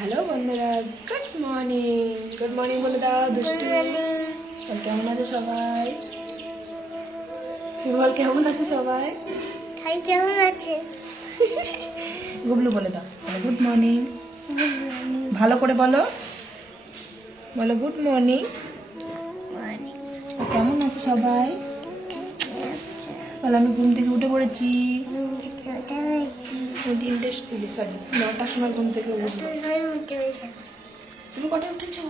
Hello বন্ধুরা, good morning বলে দাও দুষ্টু। কেমন আছো সবাই? বল কেমন আছো সবাই? কেমন আছে? গুবলু বলে দাও, গুড মর্নিং। ভালো করে বলো, বলো গুড মর্নিং। কেমন আছো সবাই? বলো আমি ঘুম থেকে উঠে পড়েছি। 9টার সময় ঘুম থেকে উঠবো। তুমি কটায় উঠেছো?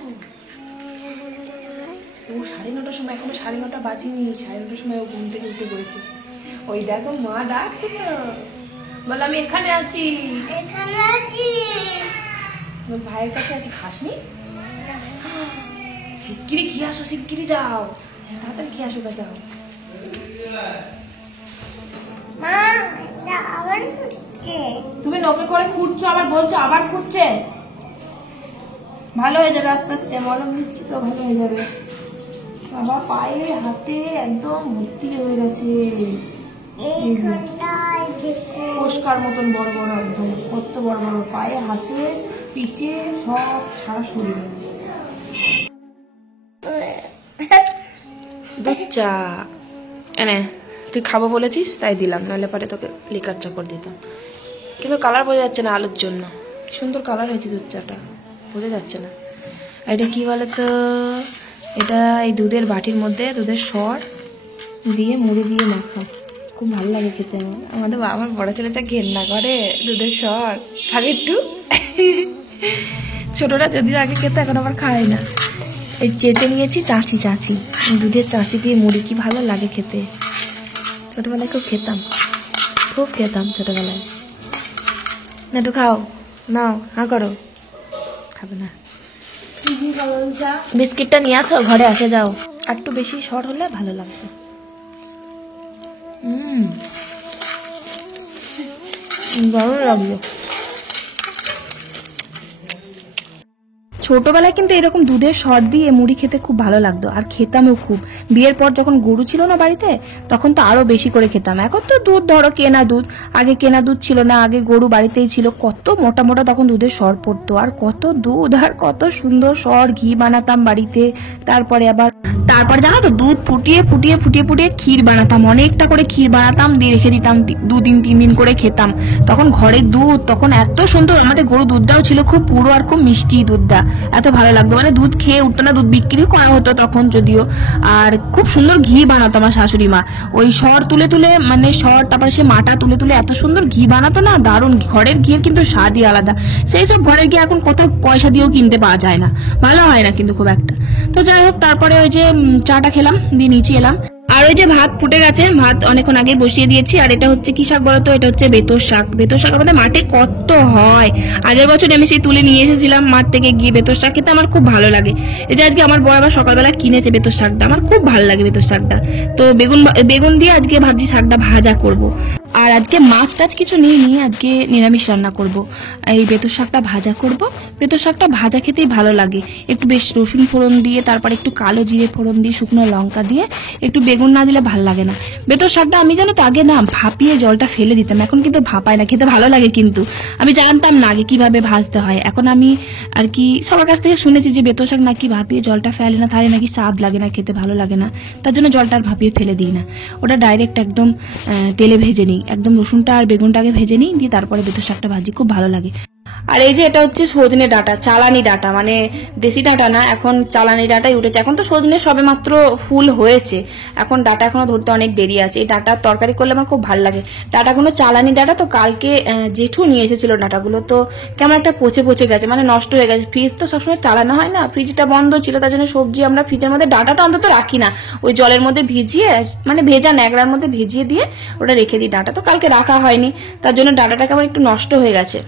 ও 9:30টার সময়, এখনো 9:30 বাজিনি। 9:30টার সময় ও ঘুম থেকে উঠে পড়েছে। ওই দেখো মা ডাকছে তো, বলো আমি এখানে আছি। ভাইয়ের কাছে আছি, খাসনি? শিগগিরি খেয়ে আসো, শিগগিরি যাও, তাড়াতাড়ি খেয়ে আসো, যাও। তুমি নকে করে খুঁড়ছো, আবার বলছো আবার খুঁড়ছে। ভালো হয়ে যাবে আস্তে আস্তে, মলম নিচ্ছি তো ভালো হয়ে যাবে। বাবা পায়ে হাতে একদম ভর্তি হয়ে গেছে, পরিষ্কার মতন বড় বড়, একদম কত বড় বড় পায়ে হাতে পিঠে সব সারা শরীরে। দুধ চা এনে তুই খাবো বলেছিস তাই দিলাম, নাহলে পরে তোকে লিকার চা করে দিতাম। কিন্তু কালার বোঝা যাচ্ছে না আলুর জন্য। কি সুন্দর কালার হয়েছে দুধ চাটা, বোঝা যাচ্ছে না। আর এটা কি বলতো, এটা এই দুধের বাটির মধ্যে দুধের সর দিয়ে মুড়ি দিয়ে মাখাও, খুব ভালো লাগে খেতে। আমার বড় ছেলেটা ঘেন্না করে দুধের সর, খাবি একটু? ছোটরা যদিও আগে খেতে, এখন আবার খায় না। এই চেঁচে নিয়েছি চাঁচি, দুধের চাঁচি দিয়ে মুড়ি, কি ভালো লাগে খেতে। ছোটবেলায় খুব খেতাম ছোটবেলায়। না একটু খাও, নাও, হা করো, খাবে না। বিস্কিটটা নিয়ে আসো, ঘরে আসে যাও। আর একটু বেশি শর্ট হলে ভালো লাগবে। ভালো লাগলো। ছোটবেলায় কিন্তু এরকম দুধের সর দিয়ে মুড়ি খেতে খুব ভালো লাগতো, আর খেতামও খুব। বিয়ের পর যখন গরু ছিল না বাড়িতে, তখন তো আরো বেশি করে খেতাম। এখন তো দুধ ধরো কেনা দুধ, আগে কেনা দুধ ছিল না, আগে গরু বাড়িতেই ছিল। কত মোটা মোটা তখন দুধের সর পড়তো, আর কত দুধ, আর কত সুন্দর সর, ঘি বানাতাম বাড়িতে। তারপরে জানো তো, দুধ ফুটিয়ে ক্ষীর বানাতাম, অনেকটা করে ক্ষীর বানাতাম, দিয়ে রেখে দিতাম 2-3 দিন করে খেতাম। তখন ঘরের দুধ, তখন এত সুন্দর। আমাদের গরু দুধটাও ছিল খুব পুরো আর খুব মিষ্টি দুধটা, এত ভালো লাগতো। মানে দুধ খেয়ে উঠতো না, দুধ বিক্রি করা হতো তখন যদিও। আর খুব সুন্দর ঘি বানাতো আমার শাশুড়ি মা, ওই সর তুলে মানে সর, তারপরে সে মাটা তুলে এত সুন্দর ঘি বানাতো না, দারুণ। ঘরের ঘিয়ের কিন্তু স্বাদই আলাদা। সেই সব ঘরের ঘি এখন কোথাও পয়সা দিয়েও কিনতে পাওয়া যায় না, ভালো হয় না কিন্তু খুব একটা। তো যাই হোক, তারপরে ওই যে চাটা খেলাম, দিয়ে নিচে এলাম। আর ওই যে ভাত ফুটে গেছে, ভাত অনেকক্ষণ আগে বসিয়ে দিয়েছি। আর এটা হচ্ছে কি শাক বলতো, এটা হচ্ছে বেতর শাক। আমাদের মাঠে কত হয়, আগের বছর আমি সেই তুলে নিয়ে এসেছিলাম মাঠ থেকে গিয়ে। বেতর শাক খেতে আমার খুব ভালো লাগে। এই যে আজকে আমার বড় আবার সকালবেলা কিনেছে বেতর শাকটা, আমার খুব ভালো লাগে বেতর শাকটা। তো বেগুন দিয়ে আজকে ভাবছি শাকটা ভাজা করব। আর আজকে মাছ টাছ কিছু নিয়ে আজকে নিরামিষ রান্না করব। এই বেতর শাকটা ভাজা করব। বেতর শাকটা ভাজা খেতেই ভালো লাগে, একটু বেশ রসুন ফোড়ন দিয়ে, তারপর একটু কালো জিরে ফোড়ন দিয়ে, শুকনো লঙ্কা দিয়ে, একটু বেগুন না দিলে ভালো লাগে না। বেতর শাকটা আমি জানো তো আগে না ভাপিয়ে জলটা ফেলে দিতাম, এখন কিন্তু ভাপাই না, খেতে ভালো লাগে। কিন্তু আমি জানতাম না আগে কিভাবে ভাজতে হয়। এখন আমি আর কি সবার কাছ থেকে শুনেছি যে বেতর শাক নাকি ভাপিয়ে জলটা ফেলে না, তাহলে নাকি স্বাদ লাগে না, খেতে ভালো লাগে না। তার জন্য জলটা আর ভাপিয়ে ফেলে দিই না, ওটা ডাইরেক্ট একদম তেলে ভেজে নিই, একদম রসুনটা আর বেগুনটাকে ভেজে নিই, দিয়ে তারপরে বেতর শাকটা ভাজি, খুব ভালো লাগে। আর এই যে এটা হচ্ছে সজনে ডাঁটা, চালানি ডাঁটা, মানে দেশি ডাঁটা না, এখন চালানি ডাঁটাই উঠেছে। এখন তো সজনে সবে মাত্র ফুল হয়েছে, এখন ডাঁটা এখনো ধরতে অনেক দেরি আছে। এই ডাঁটার তরকারি করলে আমার খুব ভালো লাগে। ডাঁটাগুলো চালানি ডাঁটা তো, কালকে জেঠু নিয়ে এসেছিল ডাঁটাগুলো, তো কেমন একটা পচে গেছে, মানে নষ্ট হয়ে গেছে। ফ্রিজ তো সবসময় চালানো হয় না, ফ্রিজটা বন্ধ ছিল, তার জন্য সবজি আমরা ফ্রিজের মধ্যে, ডাঁটাটা অন্তত রাখি না, ওই জলের মধ্যে ভিজিয়ে, মানে ভেজা ন্যাকড়ার মধ্যে ভিজিয়ে দিয়ে ওটা রেখে দিই। ডাঁটা তো কালকে রাখা হয়নি, তার জন্য ডাঁটাটা কেমন একটু নষ্ট হয়ে গেছে।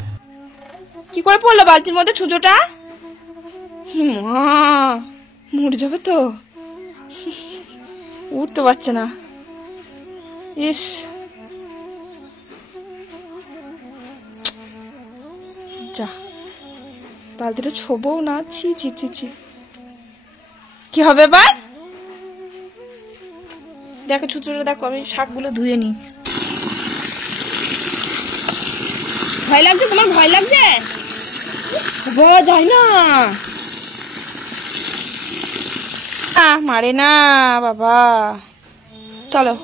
কি করে পড়লো বালতির মধ্যে ছুঁচোটা? মরে যাবে তো, উঠতে পারছে না। ইস, যা, বালতিটা ছোবও না, ছি। কি হবে এবার? দেখো ছুঁচোটা দেখো, আমি শাকগুলো ধুয়ে নিই। ভয় লাগছে তোমার? ভয় লাগছে? বলা যায় না, মারে না বাবা। চলো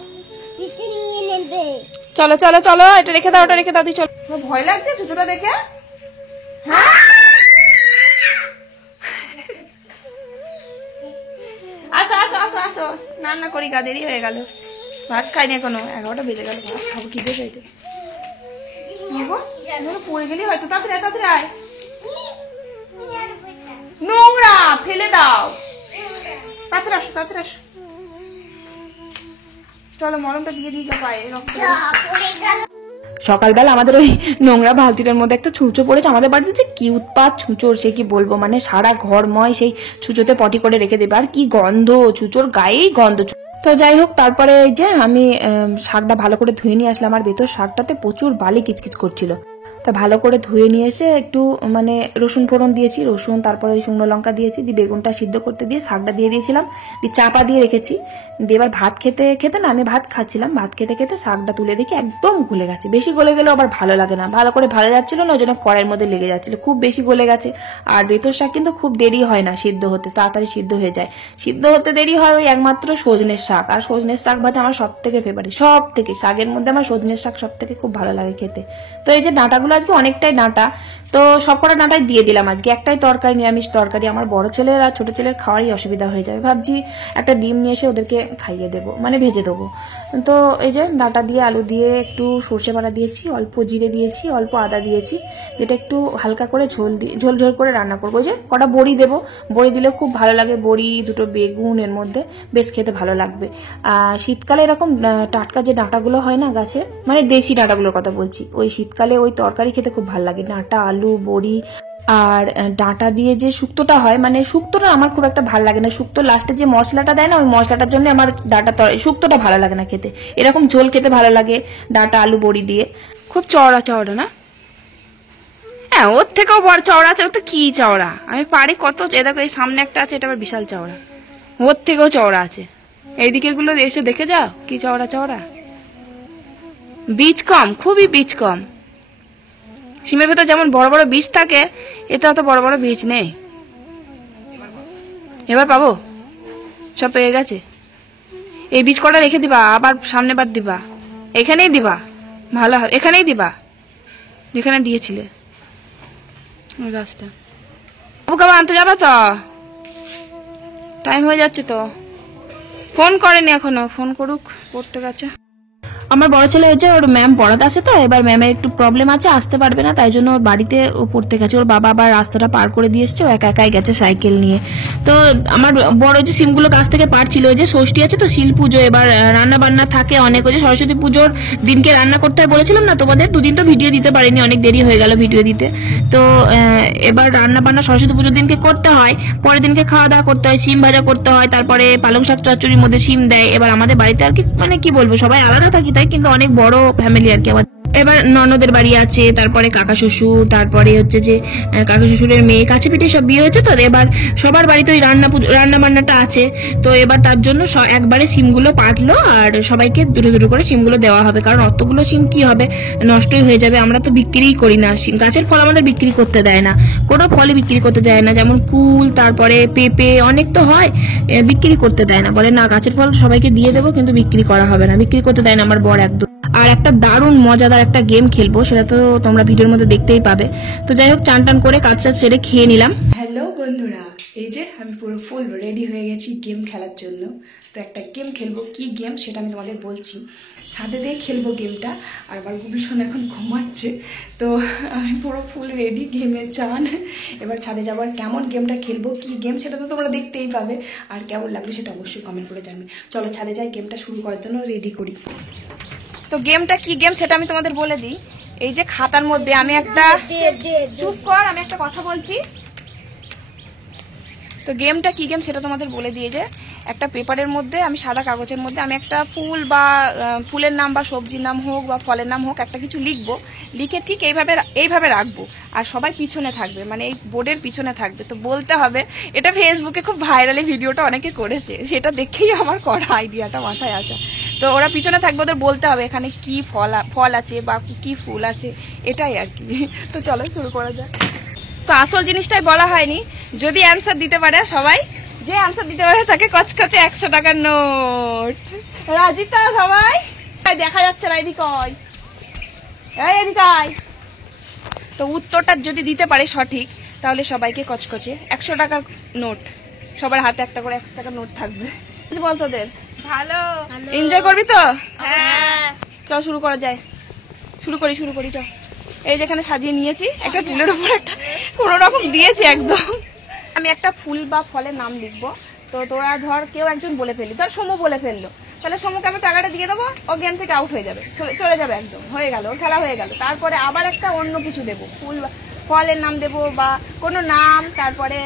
চলো চলো চলো, এটা রেখে দাও, ওটা রেখে দাও। চলো, ভয় লাগছে ছোটটা দেখে? আসো আসো আসো আসো, রান্না করি, গা দেরি হয়ে গেল, ভাত খাইনি এখনো, 11টা বেজে গেল, ভাত খাবো, খিদে চাইতে। পড়ে গেলি হয়তো, তাড়াতাড়ি তাড়াতাড়ি আয়, নোংরা ফেলে দাও, তাড়াতাড়ি আসো তাড়াতাড়ি আসো। চলো মলমটা দিয়ে দিই পায়ে, সকালবেলা আমাদের ওই নোংরা বালতিটার মধ্যে একটা ছুঁচো পড়েছে। আমাদের বাড়িতে যে কি উৎপাত ছুঁচোর, সে কি বলবো, মানে সারা ঘরময় সেই ছুঁচোতে পটি করে রেখে দেবে, আর কি গন্ধ, ছুঁচোর গায়েই গন্ধ। তো যাই হোক, তারপরে এই যে আমি শাকটা ভালো করে ধুয়ে নিয়ে আসলাম, আর ভেতর শাকটাতে প্রচুর বালি কিচকিচ করছিল। তা ভালো করে ধুয়ে নিয়ে এসে একটু মানে রসুন ফোড়ন দিয়েছি, রসুন, তারপরে শুকনো লঙ্কা দিয়েছি, দিয়ে বেগুনটা সিদ্ধ করতে দিয়ে শাকটা দিয়ে দিয়েছিলাম, দিয়ে চাপা দিয়ে রেখেছি। দিয়ে এবার ভাত খেতে খেতে না, আমি ভাত খাচ্ছিলাম, ভাত খেতে খেতে শাকটা তুলে দেখি একদম গলে গেছে। বেশি গলে গেলেও আবার ভালো লাগে না, ভালো করে ভালো যাচ্ছিল না, ওই জন্য কড়াইয়ের মধ্যে লেগে যাচ্ছিল, খুব বেশি গলে গেছে। আর বেতর শাক কিন্তু খুব দেরি হয় না সিদ্ধ হতে, তাড়াতাড়ি সিদ্ধ হয়ে যায়। সিদ্ধ হতে দেরি হয় ওই একমাত্র সজনের শাক, আর সজনের শাক ভাজা আমার সব থেকে ফেভারিট, সব থেকে শাকের মধ্যে আমার সজনের শাক সব থেকে খুব ভালো লাগে খেতে। তো এই যে ডাঁটাগুলো আজকে অনেকটাই ডাঁটা, তো সবকটা ডাঁটাই দিয়ে দিলাম আজকে। একটাই তরকারি, নিরামিষ তরকারি, আমার বড় ছেলের আর ছোট ছেলের খাওয়ারই অসুবিধা হয়ে যাবে, ভাবছি একটা ডিম নিয়ে এসে ওদেরকে খাইয়ে দেবো, মানে ভেজে দেবো। তো এই যে ডাঁটা দিয়ে আলু দিয়ে একটু সর্ষে বাটা দিয়েছি, অল্প জিরে দিয়েছি, অল্প আদা দিয়েছি, যেটা একটু হালকা করে ঝোল ঝোল করে রান্না করবো। যে কটা বড়ি দেবো, বড়ি দিলে খুব ভালো লাগে, বড়ি, দুটো বেগুন এর মধ্যে, বেশ খেতে ভালো লাগবে। শীতকালে এরকম টাটকা যে ডাঁটাগুলো হয় না গাছের, মানে দেশি ডাঁটাগুলোর কথা বলছি, ওই শীতকালে ওই তরকারি খেতে খুব ভালো লাগে, ডাঁটা, আলু, বড়ি। আর ডাঁটা দিয়ে যে শুক্তোটা হয়, মানে শুক্তোটা আমার খুব একটা ভালো লাগে না, শুক্তো লাস্টে যে মশলাটা দেয় না, ওই মশলাটার জন্য আমার শুক্তোটা ভালো লাগে না খেতে। এরকম ঝোল খেতে ভালো লাগে ডাঁটা, আলু, বড়ি দিয়ে। খুব চওড়া চওড়া না? হ্যাঁ, ওর থেকেও বড় চওড়া আছে, ও তো কি চওড়া, আমি পারি কত। এ দেখো, এই সামনে একটা আছে, এটা আবার বিশাল চওড়া, ওর থেকেও চওড়া আছে। এই দিকের গুলো এসে দেখে যাও কি চওড়া চওড়া। বীজ কম, খুবই বীজ কম। সিমের ভেতর যেমন বড় বড় বীজ থাকে, এতে অত বড় বড় বীজ নেই। এবার পাবো, সব পেয়ে গেছে। এই বীজ কটা রেখে দিবা, আবার সামনে বার দিবা, এখানেই দিবা, ভালো হবে, এখানেই দিবা যেখানে দিয়েছিলে ওই গাছটা। বাবুকে আবার আনতে যাবা তো, টাইম হয়ে যাচ্ছে তো। ফোন করেনি এখনো, ফোন করুক, পড়তে গেছে। আমার বড় ছেলে হচ্ছে, ওর ম্যাম পড়াতে আসে, তো এবার ম্যামের একটু প্রবলেম আছে, আসতে পারবে না, তাই জন্য ওর বাড়িতে ও পড়তে গেছে। ওর বাবা আবার রাস্তাটা পার করে দিয়ে এসছে, ও একা একাই গেছে সাইকেল নিয়ে। তো আমার বড় যে সিমগুলো গাছ থেকে পারছিল, ওই যে ষষ্ঠী আছে তো, শিল পুজো, এবার রান্না বান্না থাকে অনেক। ওই যে সরস্বতী পুজোর দিনকে রান্না করতে হয় বলেছিলাম না তোমাদের, দুদিন তো ভিডিও দিতে পারিনি, অনেক দেরি হয়ে গেল ভিডিও দিতে। তো এবার রান্না বান্না সরস্বতী পুজোর দিনকে করতে হয়, পরের দিনকে খাওয়া দাওয়া করতে হয়, সিম ভাজা করতে হয়, তারপরে পালং শাক চচ্চড়ির মধ্যে সিম দেয়। এবার আমাদের বাড়িতে আর কি, মানে কি বলবো, সবাই আলাদা থাকি তাই, কিন্তু অনেক বড় ফ্যামিলি আর কি আমার। এবার ননদের বাড়ি আছে, তারপরে কাকা শ্বশুর, তারপরে হচ্ছে যে কাকা শ্বশুরের মেয়ে, কাছে পিঠে সব বিয়ে হয়েছে, তো এবার সবার বাড়িতে ওই রান্না বান্নাটা আছে। তো এবার তার জন্য একবারে সিমগুলো পাটলো, আর সবাইকে দুটো দুটো করে সিমগুলো দেওয়া হবে, কারণ অতগুলো সিম কি হবে, নষ্টই হয়ে যাবে। আমরা তো বিক্রিই করি না সিম, গাছের ফল আমাদের বিক্রি করতে দেয় না, কোনো ফলই বিক্রি করতে দেয় না, যেমন কুল, তারপরে পেঁপে, অনেক তো হয়, বিক্রি করতে দেয় না, বলে না গাছের ফল সবাইকে দিয়ে দেবো, কিন্তু বিক্রি করা হবে না, বিক্রি করতে দেয় না আমার বর একদম। আর একটা দারুণ মজাদার একটা গেম খেলবো, সেটা তো তোমরা ভিডিওর মধ্যে দেখতেই পাবে। তো যাই হোক, চান টান করে কাজ সেরে খেয়ে নিলাম। হ্যালো বন্ধুরা, এই যে আমি পুরো ফুল রেডি হয়ে গেছি গেম খেলার জন্য। তো একটা গেম খেলবো, কি গেম সেটা আমি তোমাদের বলছি। ছাদে দিয়ে খেলবো গেমটা, আর আমার গুবলুসোনা এখন ঘুমাচ্ছে, তো আমি পুরো ফুল রেডি গেমে চান। এবার ছাদে যাবার, কেমন গেমটা খেলবো, কি গেম সেটা তো তোমরা দেখতেই পাবে, আর কেমন লাগলো সেটা অবশ্যই কমেন্ট করে জানবে। চলো ছাদে যাই, গেমটা শুরু করার জন্য রেডি করি। তো গেমটা কি গেম সেটা আমি তোমাদের বলে দিই। এই যে খাতার মধ্যে আমি একটা, চুপ কর, আমি একটা কথা বলছি। তো গেমটা কি গেম সেটা তোমাদের বলে দিয়ে, যে একটা পেপারের মধ্যে, আমি সাদা কাগজের মধ্যে আমি একটা ফুল বা ফুলের নাম বা সবজির নাম হোক বা ফলের নাম হোক, একটা কিছু লিখবো, লিখে ঠিক এইভাবে রাখবো, আর সবাই পিছনে থাকবে, মানে এই বোর্ডের পিছনে থাকবে। তো বলতে হবে, এটা ফেসবুকে খুব ভাইরালি ভিডিওটা অনেকে করেছে, সেটা দেখেই আমার করা আইডিয়াটা মাথায় আসা। তো ওরা পিছনে থাকবে, ওদের বলতে হবে এখানে কি ফল আছে বা কি ফুল আছে, এটাই আর কি। তো চলো শুরু করা যাক। তো আসল জিনিসটাই বলা হয়নি। যদি অ্যান্সার দিতে পারে সবাই, যে অ্যান্সার দিতে পারে তাকে কচকচে 100 টাকার নোট। রাজি তো সবাই? দেখা যাচ্ছে না, এদিকে আয়, এদিকে আয়। তো উত্তরটা যদি দিতে পারে সঠিক, তাহলে সবাইকে কচকচে 100 টাকার নোট, সবার হাতে একটা করে 100 টাকার নোট থাকবে। বল তোদের ভালো এনজয় করবি তো? হ্যাঁ চল শুরু করা যায়, শুরু করি চ। এই যেখানে সাজিয়ে নিয়েছি, একটা টুলের উপর একটা কোনো রকম দিয়েছি একদম। আমি একটা ফুল বা ফলের নাম লিখবো, তো তোরা ধর কেউ একজন বলে ফেললি, ধর সমু বলে ফেললো, তাহলে সমুকে আমি টাকাটা দিয়ে দেবো, ও গেম থেকে আউট হয়ে যাবে, চলে যাবে, একদম হয়ে গেল, ওর খেলা হয়ে গেল। তারপরে আবার একটা অন্য কিছু দেবো, ফুল বা ফলের নাম দেবো বা কোনো নাম, তারপরে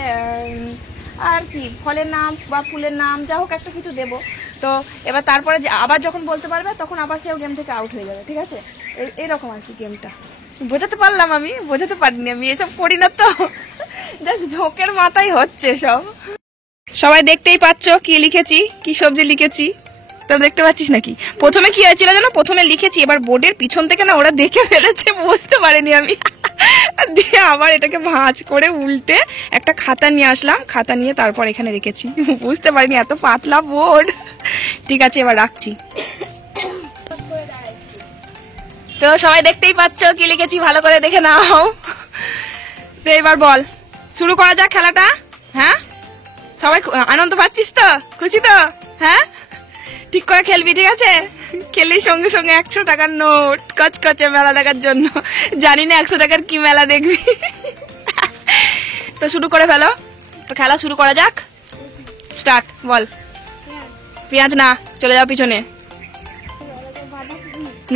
আর কি ফলের নাম বা ফুলের নাম, যা হোক একটা কিছু দেবো। তো এবার তারপরে আবার যখন বলতে পারবে তখন আবার সেও গেম থেকে আউট হয়ে যাবে, ঠিক আছে? এইরকম আর কি গেমটা। বোঝাতে পারলাম? আমি বোঝাতে পারিনি, আমি এসব করি না তো, জাস্ট ঝোঁকের মাথায় হচ্ছে সব। সবাই দেখতেই পাচ্ছ কি লিখেছি, কি সবজি লিখেছি, তোরা দেখতে পাচ্ছিস নাকি? প্রথমে কি হয়েছিল জানো, প্রথমে লিখেছি, এবার বোর্ডের পিছন থেকে না ওরা দেখে ফেলেছে, বুঝতে পারেনি আমি, দিয়ে আবার এটাকে ভাঁজ করে উল্টে একটা খাতা নিয়ে আসলাম, খাতা নিয়ে তারপর এখানে রেখেছি, বুঝতে পারিনি, এত পাতলা বোর্ড। ঠিক আছে, এবার রাখছি। তো সবাই দেখতেই পাচ্ছ কি লিখেছি, ভালো করে দেখে নাও। তো এবার বল, শুরু করা যাক খেলাটা। হ্যাঁ, সবাই আনন্দ পাচ্ছিস তো, খুশি তো? হ্যাঁ, ঠিক করে খেলবি, ঠিক আছে? খেললি সঙ্গে সঙ্গে 100 টাকার নোট, কচকচে মেলা দেখার জন্য। জানি না 100 টাকার কি মেলা দেখবি। তো শুরু করে ফেলো, তো খেলা শুরু করা যাক। স্টার্ট, বল। পেঁয়াজ না, চলে যাও পিছনে।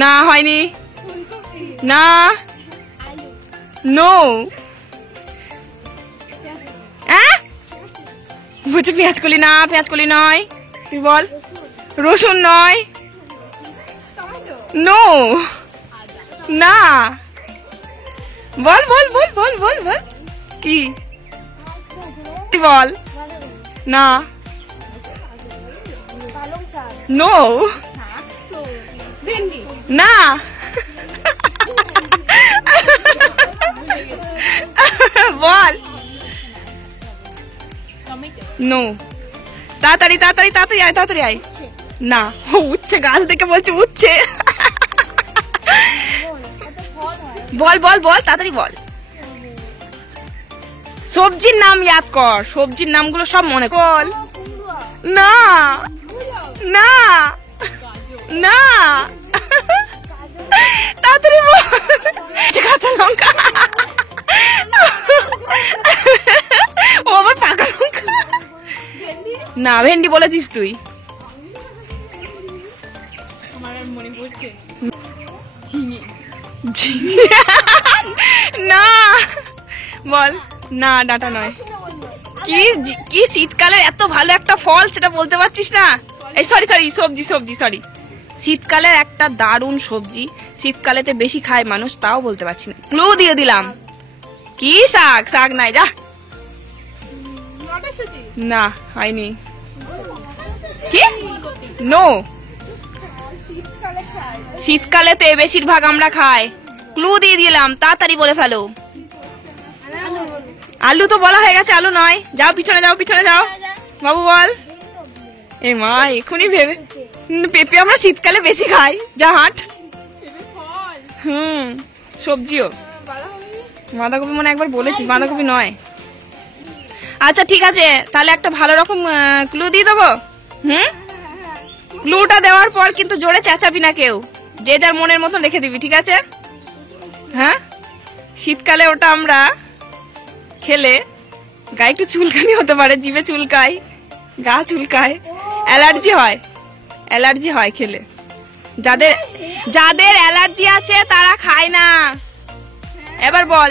না, হয়নি, না, নো, বুঝে পেঁয়াজ কলি না, পেঁয়াজ কলি নয়, তুই বল। রসুন নয়, নো, না, বল বল বল বল বল বল, কি বল? না, নো, না, বল। নো, তাড়াতাড়ি তাড়াতাড়ি তাড়াতাড়ি আয়, তাড়াতাড়ি আয়। না, উচ্ছে, গাছ দেখে বলছে উচ্ছে। বল বল বল, তাড়াতাড়ি বল। সবজির নাম ইয়াদ কর, সবজির নামগুলো সব মনে কর। বল। না, না, না, তাড়াতাড়ি বল। কাঁচা লঙ্কা, ও আবার পাকা লঙ্কা। না, ভেন্ডি বলেছিস তুই। না, বল। না, ডাটা নয়। কি কি শীতকালের এত ভালো একটা ফল সেটা বলতে পারছিস না? এই সরি সরি, সবজি সবজি সরি, শীতকালের একটা দারুণ সবজি, শীতকালেতে বেশি খায় মানুষ, তাও বলতে পারছি না, ক্লু দিয়ে দিলাম। কি শাক? শাক নাই, যা। না, হয়নি। কি? নো, শীতকালেতে বেশিরভাগ আমরা খাই, ক্লু দিয়ে দিলাম, তাড়াতাড়ি বলে ফেলো। আলু তো বলা হয়ে গেছে, আলু নয়, যাও পিছনে যাও, পিছনে যাও, বাবু বল। এ মা, এখনই ভেবে, পেঁপে আমরা শীতকালে বেশি খাই, যা হাট। সবজিও বাঁধাকপি মনে একবার বলেছি, বাঁধাকপি নয়। আচ্ছা ঠিক আছে, তাহলে একটা ভালো রকম ক্লু দিয়ে দেবো। ক্লুটা দেওয়ার পর কিন্তু জোরে চেঁচাবি না কেউ, যে যার মনের মতন রেখে দিবি, ঠিক আছে? হ্যাঁ, শীতকালে ওটা আমরা খেলে গায়ে একটু চুলকানি হতে পারে, জিভে চুলকায়, গা চুলকায়, অ্যালার্জি হয়, অ্যালার্জি হয় খেলে। যাদের যাদের অ্যালার্জি আছে তারা খায় না। এবার বল।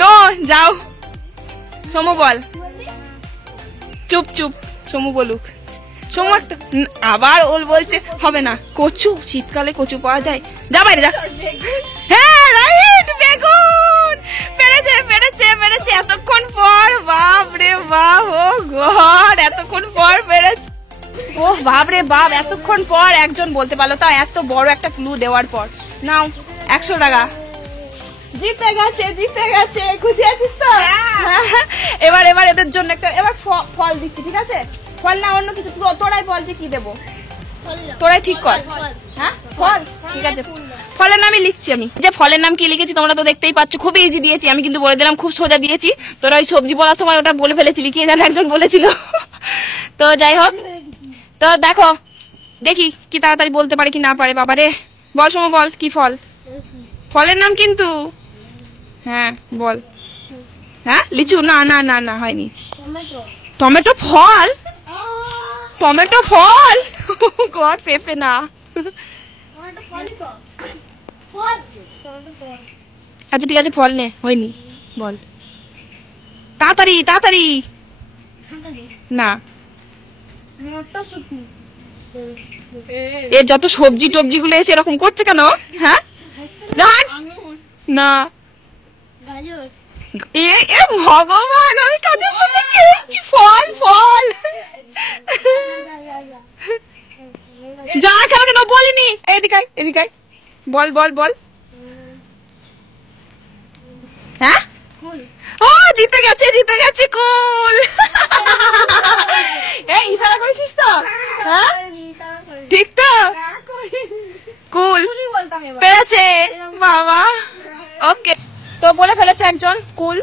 নো, যাও। সমু বল। চুপ চুপ, সমু বলুক। সমু একটা, আবার ওল বলছে হবে না। কচু, শীতকালে কচু পাওয়া যায়, যা বাইরে যা। হ্যাঁ রাইট, বেগুন। পেরেছে পেরেছে পেরেছে, এতক্ষণ পর, বাপ রে বাপ, ও গড, এতক্ষণ পর পেরেছে। ও বাপ রে বাপ, এতক্ষণ পর একজন বলতে পারলো, তা এত বড় একটা ক্লু দেওয়ার পর। নাও 100 টাকা, জিতে গেছে খুশি আছিস তো? এবার এদের জন্য একটা এবার ফল দিচ্ছি, ঠিক আছে? ফল না অন্য কিছু, তোরাই বল যে কি দেবো, তোরাই ঠিক কর। হ্যাঁ ফল, ঠিক আছে। ফলের নামই লিখছি আমি, যে ফলের নাম কি লিখেছি তোমরা তো দেখতেই পাচ্ছ, খুবই ইজি দিয়েছি আমি, কিন্তু বলে দিলাম খুব সোজা দিয়েছি। তোরা ওই সবজি বলার সময় ওটা বলে ফেলেছিলি, কে জানে একজন বলেছিল। তো যাই হোক, তো দেখো দেখি কি তাড়াতাড়ি বলতে পারে কি না পারে। বাবারে বল সময় বল কি ফল, ফলের নাম কিন্তু। হ্যাঁ বল। হ্যাঁ লিচু? না না না না হয়নি। টমেটো ফল? টমেটো ফল? গড, পেঁপে না। আচ্ছা ঠিক আছে ফল নে, হয়নি। বল তাড়াতাড়ি তাড়াতাড়ি। না, এর যত সবজি টবজি গুলো এসে এরকম করছে কেন? হ্যাঁ না, এ ভগবান, আমি কাদের সাথে খেলছি? ফল ফল যা কেন কেন বলিনি। এদিকাই এদিকাই, বল বল বল। হ্যাঁ ও জিতে গেছে কুল। এই ইশারা করেছিস তো? হ্যাঁ ঠিক তো, কুল পেয়েছে বাবা। ওকে, তো বলে ফেলেছে একজন কুল।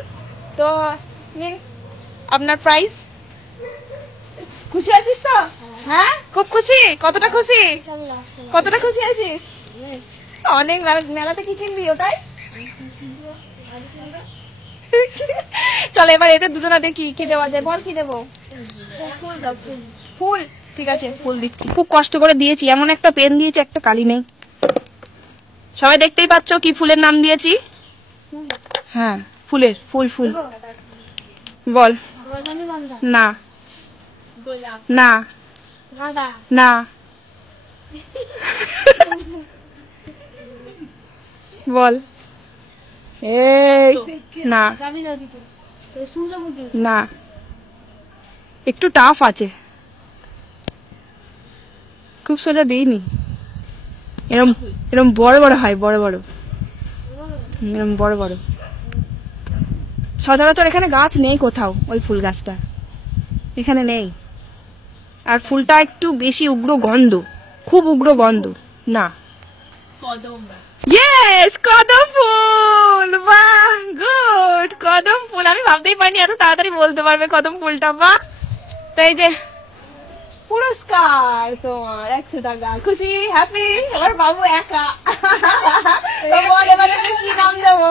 তো নিন আপনার প্রাইজ। খুশি আছিস তো? হ্যাঁ খুব খুশি। কতটা খুশি? কতটা খুশি আছিস? অনেক। মেলাতে কি কিনবি ওটাই? চলো এবার এদের দুজনাদের কি কি দেওয়া যায়, বল কি দেবো? ফুল, ঠিক আছে ফুল দিচ্ছি। খুব কষ্ট করে দিয়েছি, এমন একটা পেন দিয়েছি একটা কালি নেই। সবাই দেখতেই পাচ্ছ কি ফুলের নাম দিয়েছি। হ্যাঁ ফুলের, ফুল ফুল বল। না না না বল। এই না না, একটু টাফ আছে, খুব সোজা দিইনি। এরম এরম বড় বড় হয়, বড় বড়, এরম বড় বড়। সচরাচর এখানে গাছ নেই কোথাও, ওই ফুল গাছটা এখানে নেই। আর ফুলটা একটু বেশি উগ্র গন্ধ, খুব উগ্র গন্ধ। না, ইয়েস কদম ফুল। বাহ গুড, কদম ফুল। আমি ভাবতেই পারিনি এত তাড়াতাড়ি বলতে পারবে কদম ফুলটা। বাহ, তো এই যে পুরস্কার তোমার 100 টাকা। খুশি, হ্যাপি? এবার বাবু একা। তো বল এবার আমি কি নাম দেবো?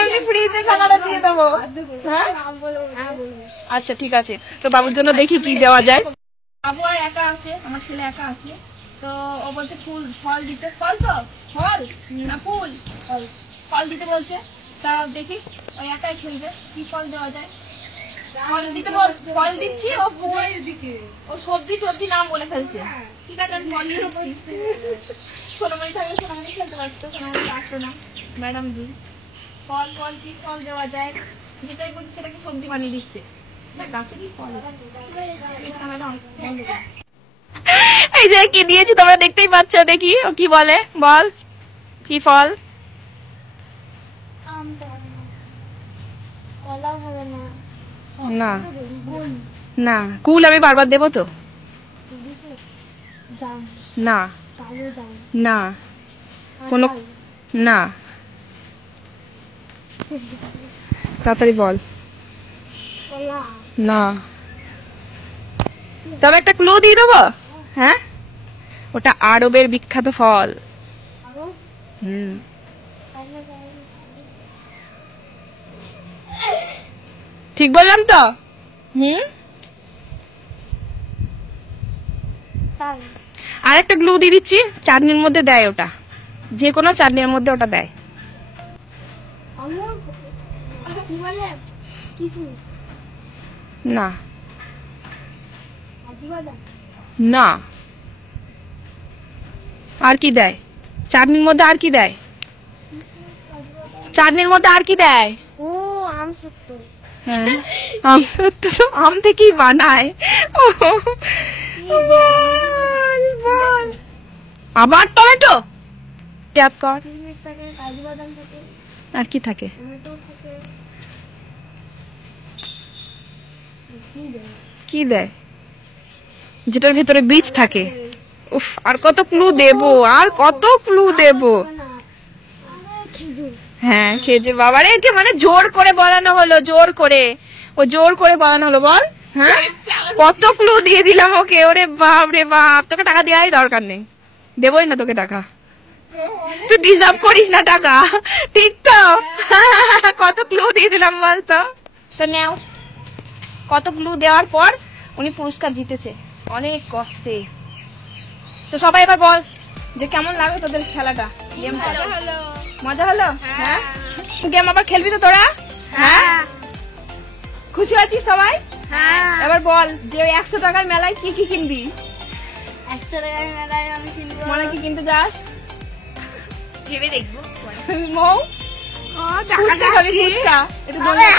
আমি ফ্রিতে খানাটা দিয়ে দেবো। হ্যাঁ আচ্ছা ঠিক আছে, তো বাবুর জন্য দেখি কি দেওয়া যায়। বাবু আর একা আছে, আমার ছেলে একা আছে, তো ও বলছে ফুল ফল দিতে। ফল তো ফল না ফুল, ফল ফল দিতে বলছে। তা দেখি ওই একাই খেলবে, কি ফল দেওয়া যায়। ফল দিতে ফল দিচ্ছি, ও ফুল ও সবজি টবজি নাম বলে ফেলছে। ঠিক আছে আমি ফল দিচ্ছি। সোনামণি থাকলে সোনামণি খেলতে পারতো, সোনামণি আসতো না, ম্যাডাম জি। ফল ফল কি ফল দেওয়া যায়, যেটাই বলছি সেটাকে সবজি বানিয়ে দিচ্ছে। গাছে কি ফল? এই যে কি দিয়েছি তোমরা দেখতেই পাচ্ছ, দেখি ও কি বলে। বল কি ফল? না না, কুল আমি বারবার দেবো তো। না না কোনো না, তাড়াতাড়ি বল। না, তবে একটা ক্লু দিয়ে দেবো। হ্যাঁ ওটা আরবের বিখ্যাত ফল। ঠিক বললাম তো? আর একটা গ্লু দিয়ে দিচ্ছি, চাটনির মধ্যে দেয় ওটা, যে কোনো চাটনির মধ্যে ওটা দেয়। না না, আর কি দেয় চাটনির মধ্যে? আর কি দেয় চাটনির মধ্যে? আর কি দেয়? ও আম সত্য। হ্যাঁ আম সত্য, আম থেকেই বানায়। বল আবার টমেটো। আর কি থাকে? কি দেয়? যেটার ভেতরে বীজ থাকে। উফ, আর কত ক্লু দেবো, আর কত ক্লু দেবো? হ্যাঁ, খেজুর। বাবারে, একে মানে জোর করে বলানো হলো, জোর করে। ও জোর করে বলানো হলো, বল। হ্যাঁ, কত ক্লু দিয়ে দিলাম ওকে। ওরে বাপ রে বাপ, তোকে টাকা দেওয়াই দরকার নেই, দেবই না তোকে টাকা। তুই ডিজার্ভ করিস না টাকা, ঠিক তো? কত ক্লু দিয়ে দিলাম বলতো। তো নেও, কত ক্লু দেওয়ার পর উনি পুরস্কার জিতেছে অনেক কষ্টে। তো সবাই এবার বল যে কেমন লাগলো তোদের খেলাটা, গেমটা? মজা হলো? হ্যাঁ। গেম আবার খেলবি তো তোরা? হ্যাঁ। খুশি আছিস সবাই? এবার বল যে 100 টাকার মেলায় কি কি কিনবি? 100 টাকার মেলায় আমি কিনবো। মানে কি কিনতে যাস? ভেবে দেখবো। মৌ? ফুচকা খাবি, ফুচকা। একটু দোলনায়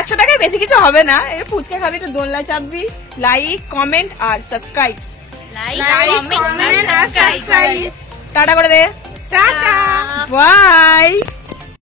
100 টাকায় বেশি কিছু হবে না, একটু ফুচকা খাবি, একটু দোলনায় চাপবি। লাইক, কমেন্ট আর সাবস্ক্রাইব। লাইক, কমেন্ট আর সাবস্ক্রাইব। টাটা করে দে। টাটা। বাই।